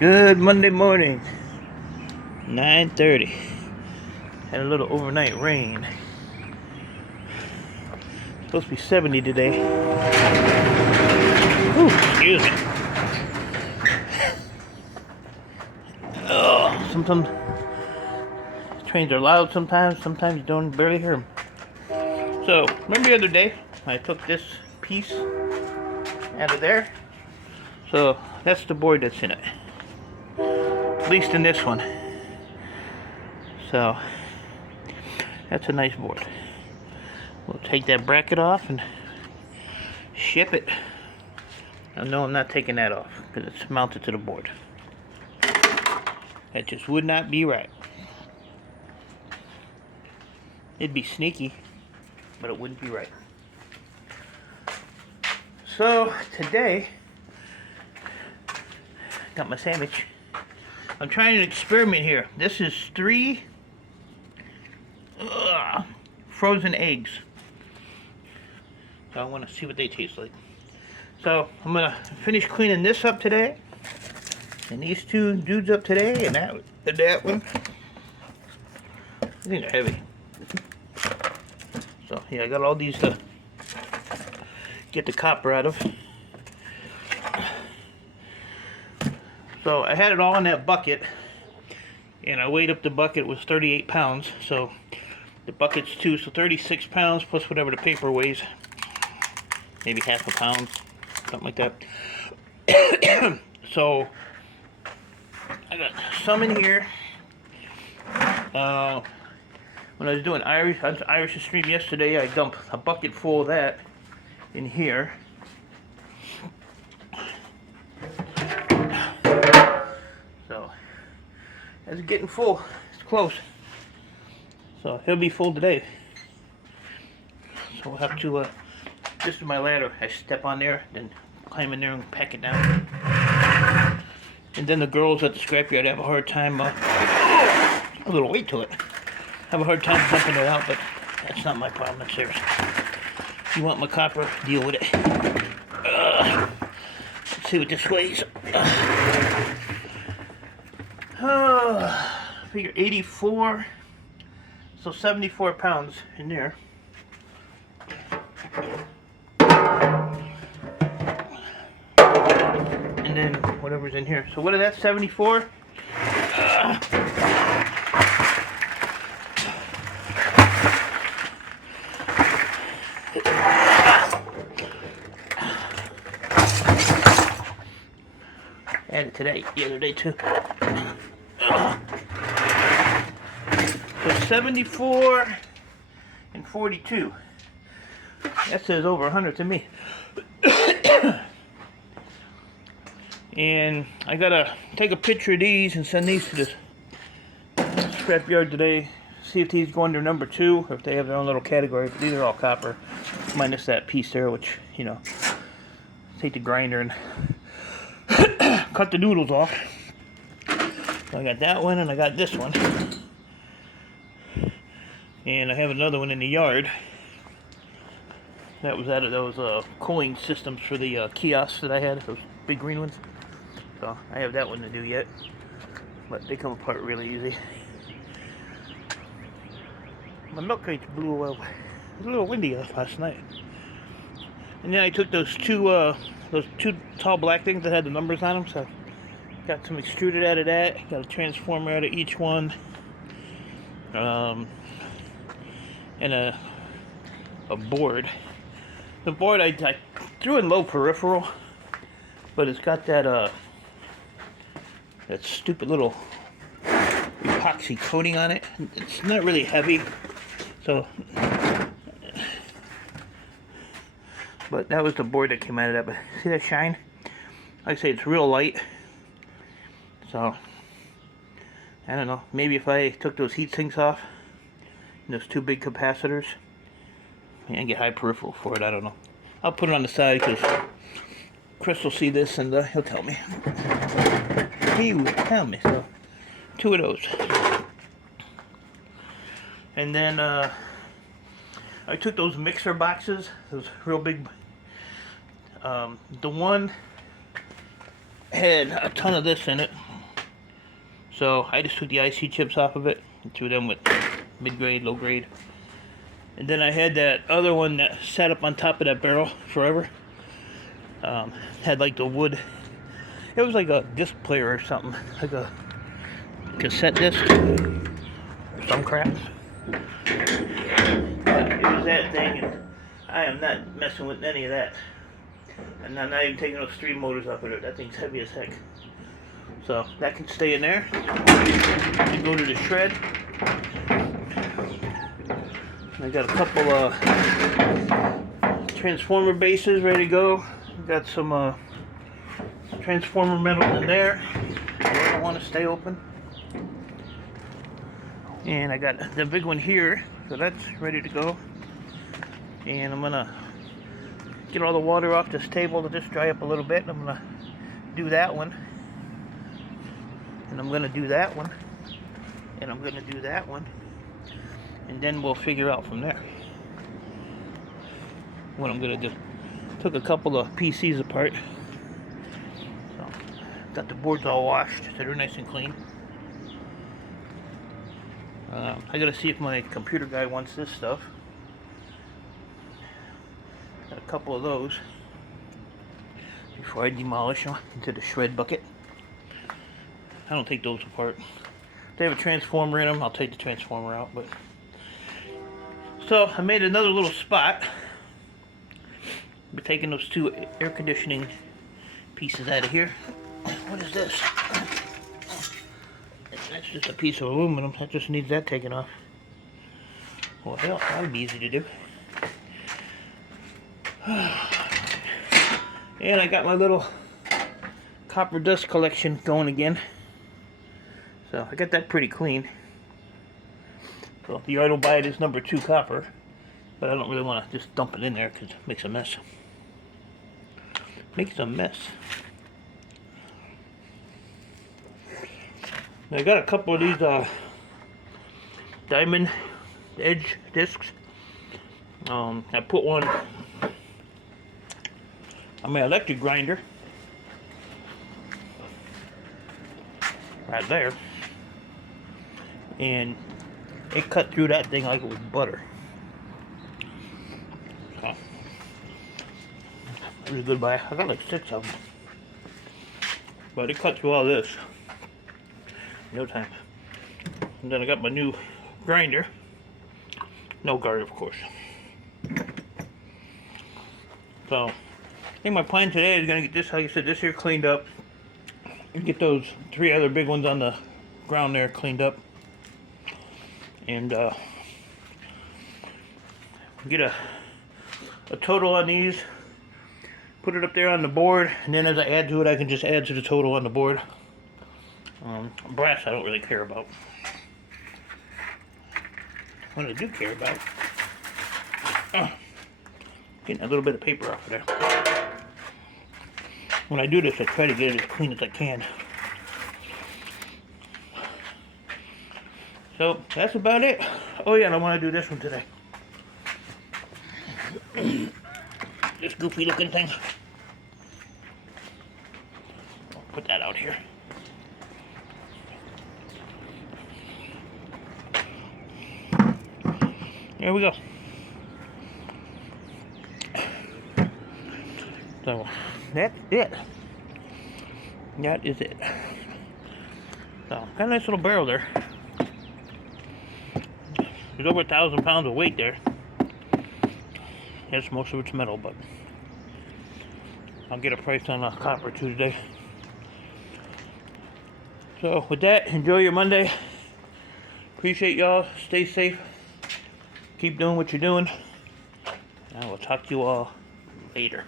Good Monday morning, 9:30. Had a little overnight rain. Supposed to be 70 today. Ooh, excuse me. Oh, sometimes trains are loud sometimes you don't barely hear them. So, remember the other day, I took this piece out of there? So, that's the board that's in it. At least in this one. So, that's a nice board. We'll take that bracket off and ship it. No, I'm not taking that off because it's mounted to the board. That just would not be right. It'd be sneaky, but it wouldn't be right. So today, got my sandwich. I'm trying an experiment here. This is 3 frozen eggs. So I want to see what they taste like. So I'm gonna finish cleaning this up today, and these 2 dudes up today, and that one. These are heavy. So yeah, I got all these to get the copper out of. So I had it all in that bucket, and I weighed up the bucket. It was 38 pounds. So the bucket's 2, so 36 pounds plus whatever the paper weighs. Maybe half a pound, something like that. So I got some in here. When I was doing Irish stream yesterday, I dumped a bucket full of that in here. So it's getting full. It's close. So he'll be full today. So we'll have to. This is my ladder. I step on there, then climb in there and pack it down. And then the girls at the scrapyard have a hard time. A little weight to it. Have a hard time dumping it out, but that's not my problem. That's theirs. If you want my copper, deal with it. Let's see what this weighs. Figure 84. So 74 pounds in there. And then whatever's in here. So what is that? 74? Added today, the other day too. So 74 and 42. That says over 100 to me. And I gotta take a picture of these and send these to the scrapyard today. See if these go under number 2 or if they have their own little category. But these are all copper, minus that piece there, which, you know, take the grinder and cut the noodles off. So I got that one and I got this one. And I have another one in the yard. That was out of those cooling systems for the kiosks that I had, those big green ones. So I have that one to do yet, but they come apart really easy. My milk crate blew away. It was a little windy last night. And then I took those two tall black things that had the numbers on them. So got some extruded out of that. Got a transformer out of each one. And a board. The board I threw in low peripheral, but it's got that stupid little epoxy coating on it. It's not really heavy, so. But that was the board that came out of that. But see that shine? Like I say, it's real light. So I don't know. Maybe if I took those heat sinks off, and those 2 big capacitors, and get high peripheral for it. I don't know. I'll put it on the side because Chris will see this and he'll tell me. He will tell me. So 2 of those. And then I took those mixer boxes, those real big. The one had a ton of this in it. So I just took the IC chips off of it and threw them with mid-grade, low-grade. And then I had that other one that sat up on top of that barrel forever. Had like the wood. It was like a disc player or something, like a cassette disc or some crap. It was that thing, and I am not messing with any of that. And I'm not even taking those 3 motors off of it. That thing's heavy as heck. So that can stay in there. And go to the shred. I got a couple of transformer bases ready to go. Got some transformer metal in there. I don't want to stay open. And I got the big one here, so that's ready to go. And I'm gonna get all the water off this table to just dry up a little bit. I'm gonna do that one. And I'm gonna do that one. And I'm gonna do that one. And then we'll figure out from there what I'm gonna do. Took a couple of PCs apart. So, got the boards all washed, so they're nice and clean. I gotta see if my computer guy wants this stuff. Got a couple of those before I demolish them into the shred bucket. I don't take those apart. If they have a transformer in them, I'll take the transformer out. But so I made another little spot. We're taking those 2 air conditioning pieces out of here. What is this? That's just a piece of aluminum. That just needs that taken off. Well, hell, that'd be easy to do. And I got my little copper dust collection going again. So I got that pretty clean. So the Artobite is number 2 copper, but I don't really want to just dump it in there because it makes a mess. Makes a mess. Now I got a couple of these diamond edge discs. I put one on my electric grinder right there, and it cut through that thing like it was butter. So it was a good buy. I got like 6 of them, but it cut through all this no time. And then I got my new grinder, no guard of course. So I think my plan today is gonna get this, like I said, this here cleaned up and get those 3 other big ones on the ground there cleaned up, and get a total on these, put it up there on the board, and then as I add to it I can just add to the total on the board. Brass I don't really care about. What I do care about, getting a little bit of paper off of there. When I do this I try to get it as clean as I can. So that's about it. Oh yeah, and I want to do this one today. This goofy looking thing. I'll put that out here. There we go. So that's it. That is it. So got a nice little barrel there. There's over 1,000 pounds of weight there. Yes, most of it's metal, but I'll get a price on copper too today. So with that, enjoy your Monday. Appreciate y'all. Stay safe. Keep doing what you're doing. I will talk to you all later.